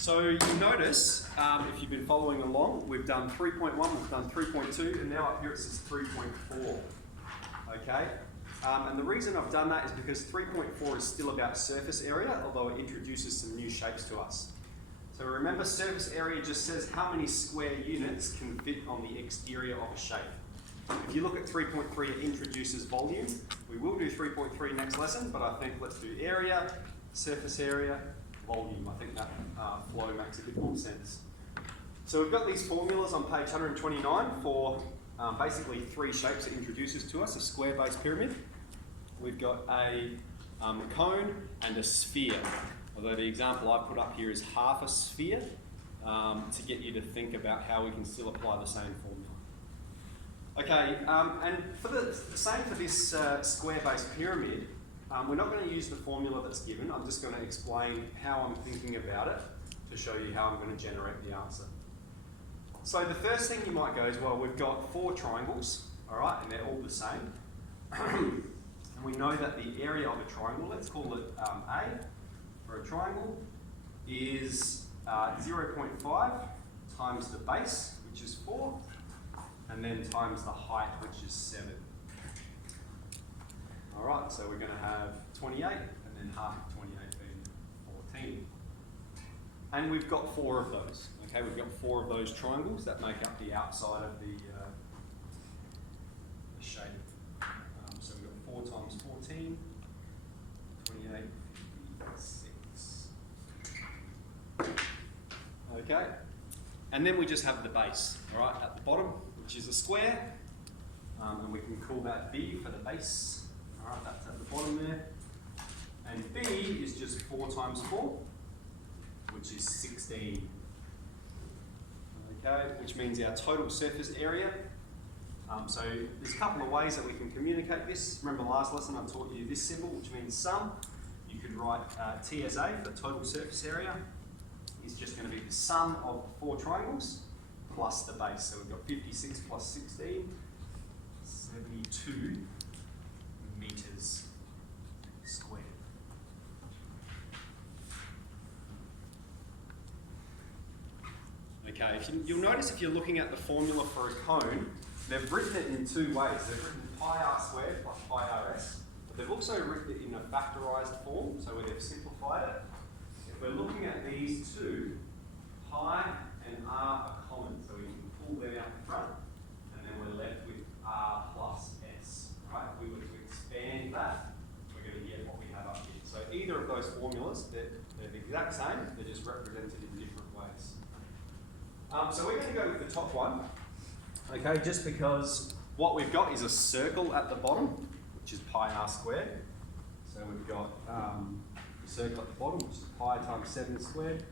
So you notice, if you've been following along, we've done 3.1, we've done 3.2, and now up here it says 3.4. Okay? And the reason I've done that is because 3.4 is still about surface area, although it introduces some new shapes to us. So remember, surface area just says how many square units can fit on the exterior of a shape. If you look at 3.3, it introduces volume. We will do 3.3 next lesson, but I think let's do area, surface area, volume. I think that flow makes a bit more sense. So we've got these formulas on page 129 for basically three shapes it introduces to us: a square-based pyramid, we've got a cone, and a sphere. Although the example I've put up here is half a sphere, to get you to think about how we can still apply the same formula. Okay, and for the same for this square-based pyramid, we're not going to use the formula that's given. I'm just going to explain how I'm thinking about it to show you how I'm going to generate the answer. So the first thing you might go is, well, we've got four triangles, all right, and they're all the same. And we know that the area of a triangle, let's call it A, for a triangle, is 0.5 times the base, which is 4, and then times the height, which is 7. All right, so we're going to have 28, and then half of 28 being 14. And we've got four of those. Okay, we've got four of those triangles that make up the outside of the shape. So we've got 4 times 14, 28, 56. Okay, and then we just have the base, all right, at the bottom, which is a square, and we can call that B for the base. All right, that's at the bottom there. And B is just 4 times 4, which is 16. Okay, which means our total surface area. So there's a couple of ways that we can communicate this. Remember last lesson I taught you this symbol, which means sum. You could write TSA for total surface area. Is just going to be the sum of the four triangles plus the base. So we've got 56 plus 16, 72 meters squared. Okay, you'll notice if you're looking at the formula for a cone, they've written it in two ways. They've written pi r squared plus pi rs, but they've also written it in a factorised form, so where they've simplified it. If we're looking at these two, pi and r are common, so we can pull them out the front, and then we're left with r plus s. Right? If we were to expand that, we're going to get what we have up here. So either of those formulas, they're the exact same, they're just represented in different ways. So we're going to go with the top one, okay, just because what we've got is a circle at the bottom, which is pi r squared. So we've got the circle at the bottom, which is pi times 7 squared,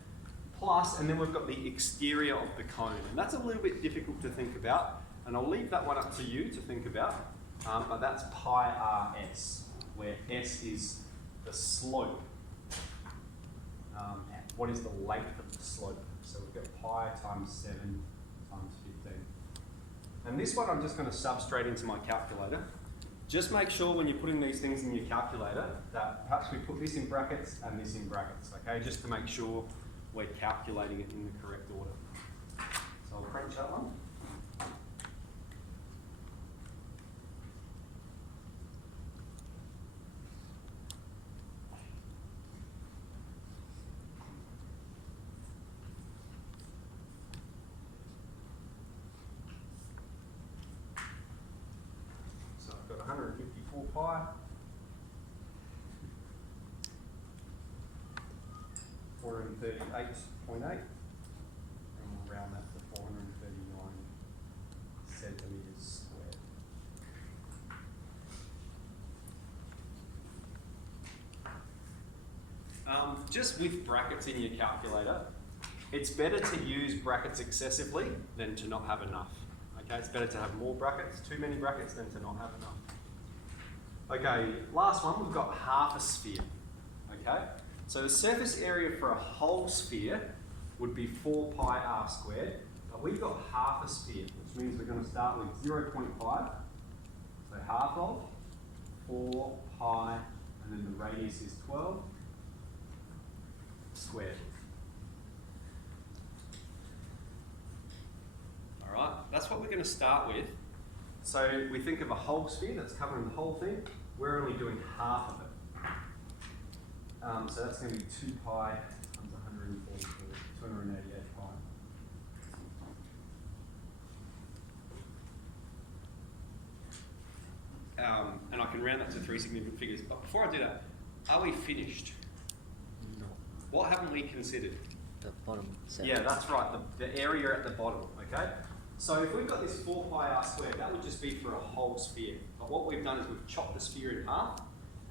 plus, and then we've got the exterior of the cone. And that's a little bit difficult to think about, and I'll leave that one up to you to think about, but that's pi rs, where s is the slope. What is the length of the slope? So we've got pi times 7 times 15. And this one I'm just going to sub straight into my calculator. Just make sure when you're putting these things in your calculator that perhaps we put this in brackets and this in brackets, okay? Just to make sure we're calculating it in the correct order. So I'll crunch that one. So I've got 154 pi. 438.8, and we'll round that to 439 centimetres squared. Just with brackets in your calculator, it's better to use brackets excessively than to not have enough. Okay, it's better to have more brackets, too many brackets, than to not have enough. Okay, last one, we've got half a sphere. Okay. So the surface area for a whole sphere would be 4 pi r squared, but we've got half a sphere, which means we're going to start with 0.5, so half of 4 pi, and then the radius is 12 squared. we're going to start with, so we think of a whole sphere that's covering the whole thing. We're only doing half of it. So that's going to be 2 pi times 144, 288 pi. And I can round that to 3 significant figures. But before I do that, are we finished? No. What haven't we considered? The bottom seven. Yeah, that's right, the area at the bottom, okay? So if we've got this 4 pi r squared, that would just be for a whole sphere. But what we've done is we've chopped the sphere in half,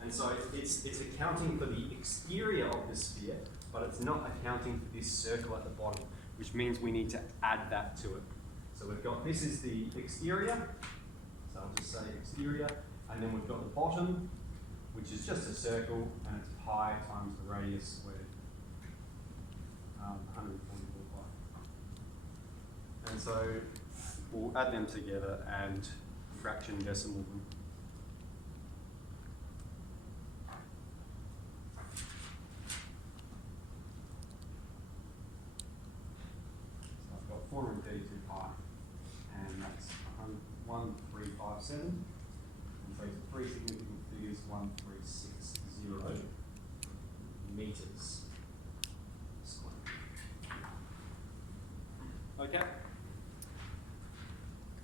and so it's accounting for the exterior of the sphere, but it's not accounting for this circle at the bottom, which means we need to add that to it. So we've got, this is the exterior, so I'll just say exterior, and then we've got the bottom, which is just a circle, and it's pi times the radius squared. 144 pi. And so we'll add them together and fraction decimal them. So I've got 432 pi, and that's 1357. And so it's 3 significant figures, 1360 meters. Okay.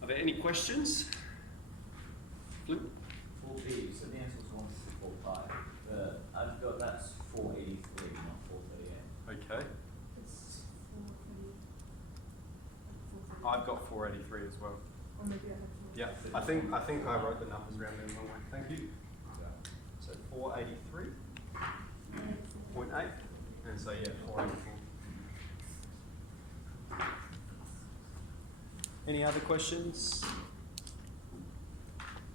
Are there any questions? Flip? 4p, so the answer was 164 pi. I've got that's 483, not 438. Okay. It's 430. I've got 483 as well. Or maybe I have Yeah, I think I wrote the numbers around the wrong way. Thank you. So 483.8, and so yeah, 484. Any other questions?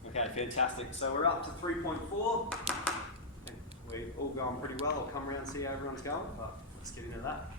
Okay, fantastic. So we're up to 3.4. We're all going pretty well. I'll come around and see how everyone's going, but let's get into that.